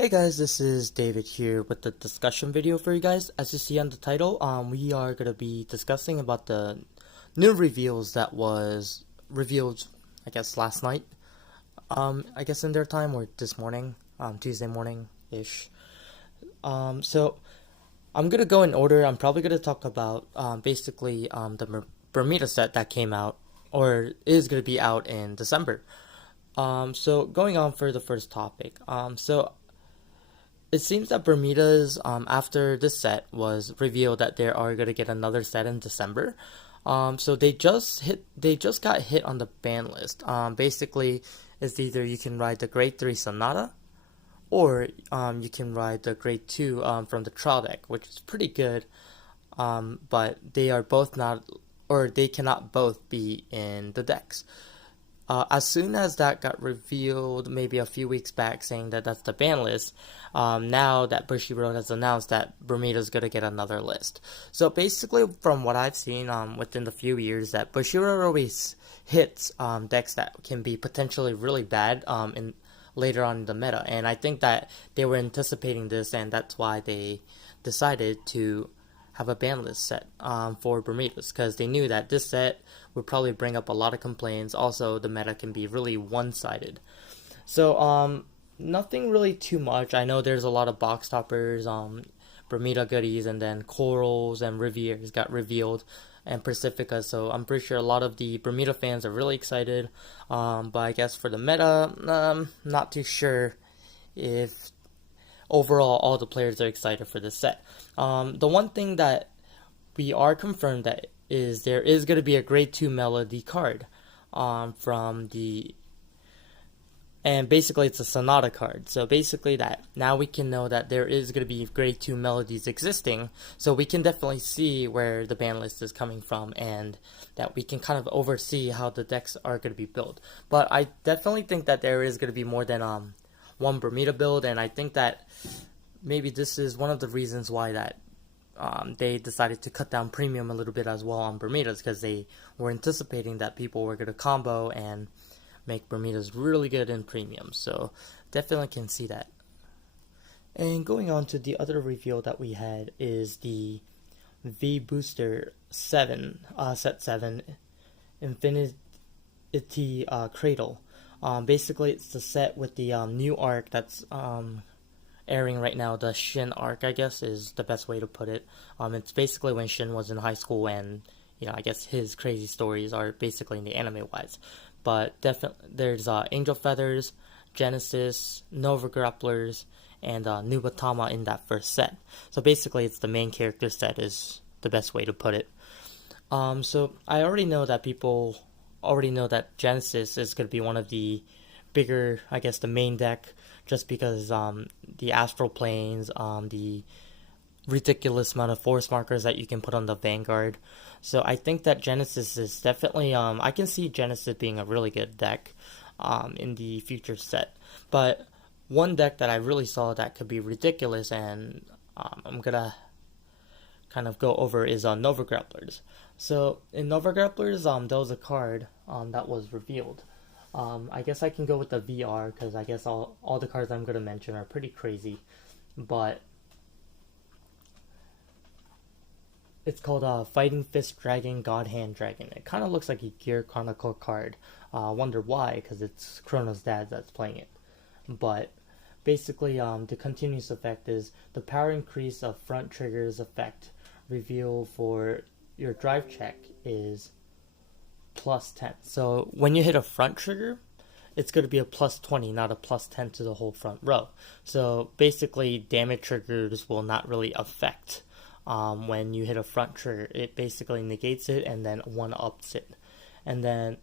Hey guys, this is David here with the discussion video for you guys. As you see on the title, we are going to be discussing about the new reveals that was revealed, I guess, last night. I guess in their time or this morning, Tuesday morning-ish. So I'm going to go in order. I'm probably going to talk about basically the Bermuda set that came out or is going to be out in December. So going on for the first topic. So it seems that Bermudas, after this set was revealed that they are gonna get another set in December. So they just got hit on the ban list. Basically, it's either you can ride the Grade 3 Sonata, or you can ride the Grade 2 from the trial deck, which is pretty good. But they are both not, or they cannot both be in the decks. As soon as that got revealed, maybe a few weeks back, saying that that's the ban list, now that Bushiroad has announced that Bermuda's gonna get another list. So basically, from what I've seen within the few years, that Bushiroad always hits decks that can be potentially really bad in later on in the meta, and I think that they were anticipating this, and that's why they decided to have a ban list set for Bermudas, because they knew that this set would probably bring up a lot of complaints. Also, the meta can be really one-sided. So, nothing really too much. I know there's a lot of box toppers, Bermuda goodies, and then Corals and Rivieres got revealed, and Pacifica. So I'm pretty sure a lot of the Bermuda fans are really excited. But I guess for the meta, not too sure if overall all the players are excited for this set. The one thing that we are confirmed that is there is going to be a grade 2 melody card from the, and basically it's a Sonata card. So basically that now we can know that there is going to be grade 2 melodies existing, so we can definitely see where the ban list is coming from, and that we can kind of oversee how the decks are going to be built. But I definitely think that there is going to be more than one Bermuda build, and I think that maybe this is one of the reasons why that they decided to cut down premium a little bit as well on Bermudas, because they were anticipating that people were going to combo and make Bermudas really good in premium. So definitely can see that. And going on to the other reveal that we had is the V Booster 7, set 7, Infinity Cradle. Basically, it's the set with the new arc that's airing right now. The Shin arc, I guess, is the best way to put it. It's basically when Shin was in high school, and I guess his crazy stories are basically in the anime wise. But definitely, there's Angel Feathers, Genesis, Nova Grapplers, and Nubatama in that first set. So basically, it's the main character set is the best way to put it. So I already know that people already know that Genesis is going to be one of the bigger, I guess, the main deck, just because the astral planes, the ridiculous amount of force markers that you can put on the Vanguard. So I think that Genesis is definitely, I can see Genesis being a really good deck in the future set. But one deck that I really saw that could be ridiculous, and I'm gonna kind of go over, is Nova Grapplers. So in Nova Grapplers, there was a card that was revealed. I guess I can go with the VR, because I guess all the cards I'm going to mention are pretty crazy. But it's called Fighting Fist Dragon, God Hand Dragon. It kind of looks like a Gear Chronicle card. I wonder why, because it's Chrono's dad that's playing it. But basically, the continuous effect is the power increase of front triggers effect reveal for your drive check is plus 10. So when you hit a front trigger, it's going to be a plus 20, not a plus 10 to the whole front row. So basically, damage triggers will not really affect when you hit a front trigger. It basically negates it and then one-ups it. And then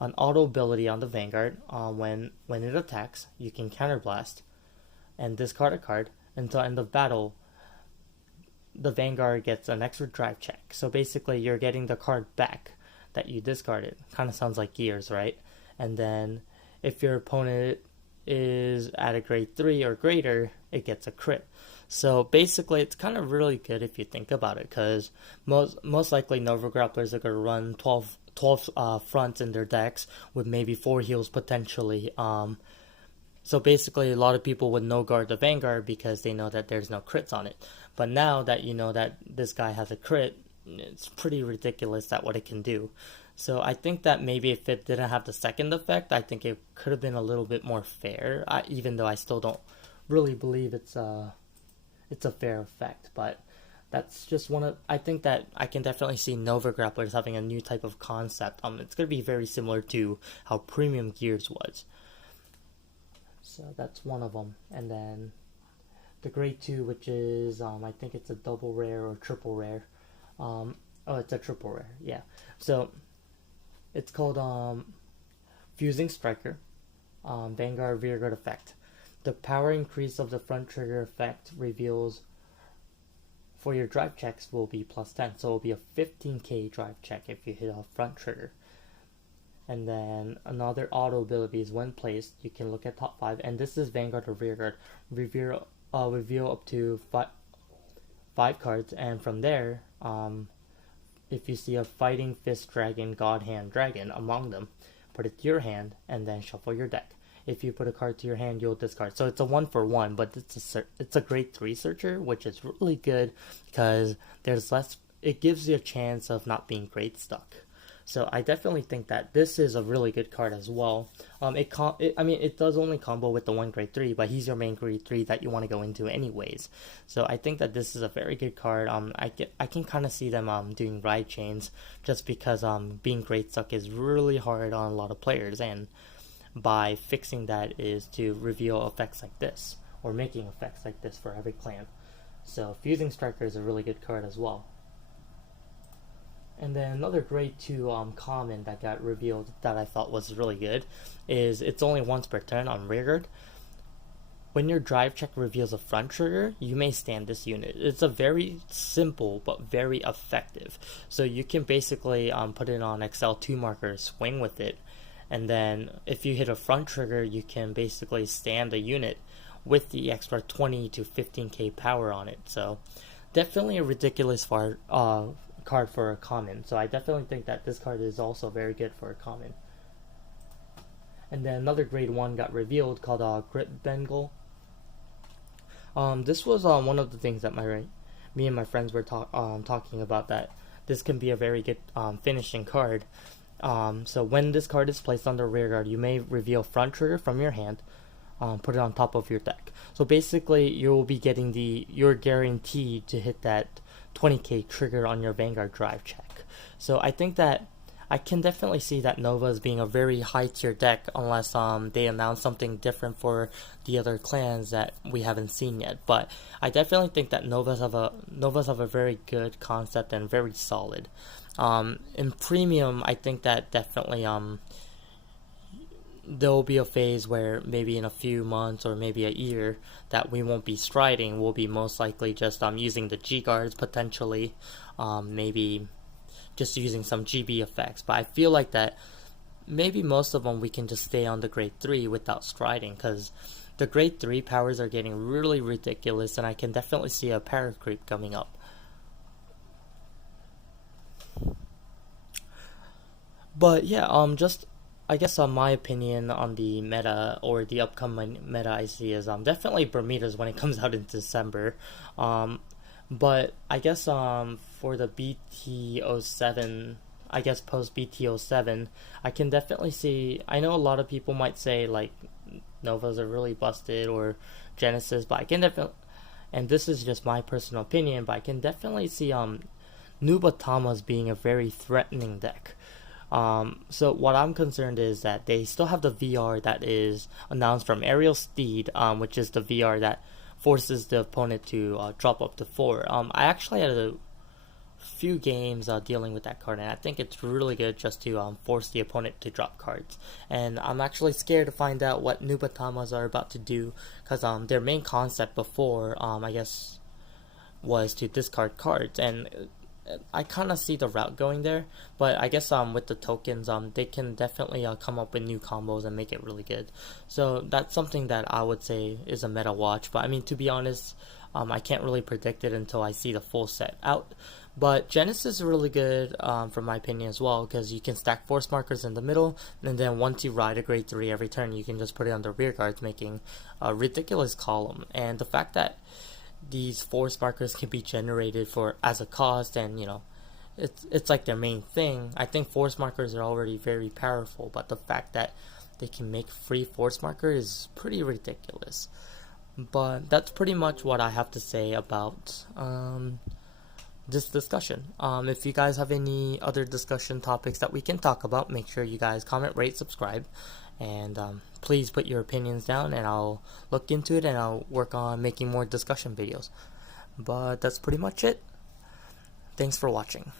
an auto ability on the Vanguard, when it attacks, you can counterblast and discard a card until end of battle. The Vanguard gets an extra drive check. So basically, you're getting the card back that you discarded. Kind of sounds like Gears, right? And then if your opponent is at a grade 3 or greater, it gets a crit. So basically, it's kind of really good if you think about it, because most likely Nova Grapplers are going to run 12 fronts in their decks with maybe 4 heals potentially. So basically, a lot of people would no guard the Vanguard because they know that there's no crits on it. But now that you know that this guy has a crit, it's pretty ridiculous that what it can do. So I think that maybe if it didn't have the second effect, I think it could have been a little bit more fair. Even though I still don't really believe it's a fair effect, but that's just one of. I think that I can definitely see Nova Grapplers having a new type of concept. It's gonna be very similar to how Premium Gears was. So that's one of them, and then the Grade 2, which is I think it's a double rare or triple rare. Oh, it's a triple rare, yeah. So it's called Fusing Striker, Vanguard Rearguard effect. The power increase of the front trigger effect reveals for your drive checks will be plus 10, so it will be a 15k drive check if you hit a front trigger. And then another auto ability is when placed, you can look at top 5, and this is Vanguard or Rearguard. Reveal up to 5 cards, and from there, if you see a Fighting Fist Dragon, God Hand Dragon among them, put it to your hand, and then shuffle your deck. If you put a card to your hand, you'll discard. So it's a 1-for-1, but it's a grade 3 searcher, which is really good because there's less. It gives you a chance of not being grade stuck. So I definitely think that this is a really good card as well. It does only combo with the one grade 3, but he's your main grade 3 that you want to go into anyways. So I think that this is a very good card. I can kind of see them doing ride chains just because being grade stuck is really hard on a lot of players, and by fixing that is to reveal effects like this, or making effects like this for every clan. So Fusing Striker is a really good card as well. And then another grade 2 common that got revealed that I thought was really good is it's only once per turn on Rearguard. When your drive check reveals a front trigger, you may stand this unit. It's a very simple but very effective. So you can basically put it on XL2 marker, swing with it, and then if you hit a front trigger, you can basically stand the unit with the extra 20 to 15k power on it. So definitely a ridiculous card for a common. So I definitely think that this card is also very good for a common. And then another grade 1 got revealed called Grip Bengal. This was one of the things that me and my friends were talking about, that this can be a very good finishing card. So when this card is placed under Rearguard, you may reveal front trigger from your hand, put it on top of your deck. So basically, you'll be getting you're guaranteed to hit that 20k trigger on your Vanguard drive check. So I think that I can definitely see that Nova as being a very high tier deck, unless they announce something different for the other clans that we haven't seen yet. But I definitely think that Novas have a very good concept and very solid. In Premium, I think that definitely there will be a phase where maybe in a few months or maybe a year that we won't be striding. We'll be most likely just using the G guards potentially, maybe just using some GB effects. But I feel like that maybe most of them we can just stay on the grade 3 without striding, because the grade 3 powers are getting really ridiculous, and I can definitely see a power creep coming up. But yeah, just I guess my opinion on the meta, or the upcoming meta I see, is definitely Bermudas when it comes out in December. But I guess for the BT07, I guess post BT07, I can definitely see. I know a lot of people might say like Novas are really busted or Genesis, but I can definitely, and this is just my personal opinion, but I can definitely see Nubatamas being a very threatening deck. So what I'm concerned is that they still have the VR that is announced from Aerial Steed, which is the VR that forces the opponent to drop up to 4. I actually had a few games dealing with that card, and I think it's really good just to force the opponent to drop cards. And I'm actually scared to find out what Nubatamas are about to do, because their main concept before, I guess, was to discard cards, and I kind of see the route going there, but I guess with the tokens, they can definitely come up with new combos and make it really good. So that's something that I would say is a meta watch. But I mean, to be honest, I can't really predict it until I see the full set out. But Genesis is really good, from my opinion as well, because you can stack force markers in the middle, and then once you ride a grade 3 every turn, you can just put it on the rear guards, making a ridiculous column. And the fact that these force markers can be generated for as a cost, and it's like their main thing. I think force markers are already very powerful, but the fact that they can make free force marker is pretty ridiculous. But that's pretty much what I have to say about this discussion. If you guys have any other discussion topics that we can talk about, make sure you guys comment, rate, subscribe, and please put your opinions down, and I'll look into it, and I'll work on making more discussion videos. But that's pretty much it. Thanks for watching.